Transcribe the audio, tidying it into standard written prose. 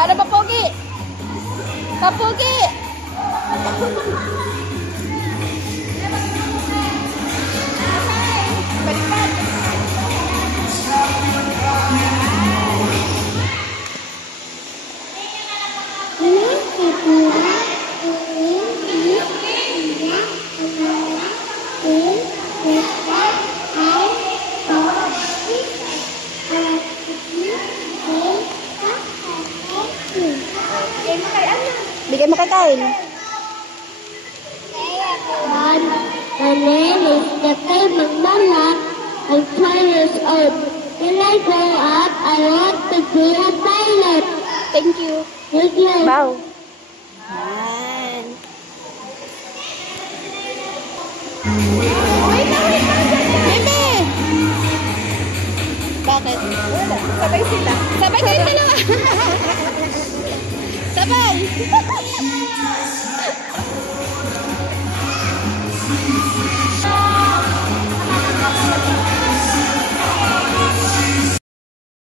Para mapogi. Mapogi. Baliktad. Bigay mo kay Kyle. My name is Stephen McDonald. I'm 12 years old. When I grow up, I want to be a pilot. Thank you. Thank you. Bow. Yan. Wait lang. Bebe! Bakit? Wala. Sabay sila. Sabay kayo dalawa. Sabay.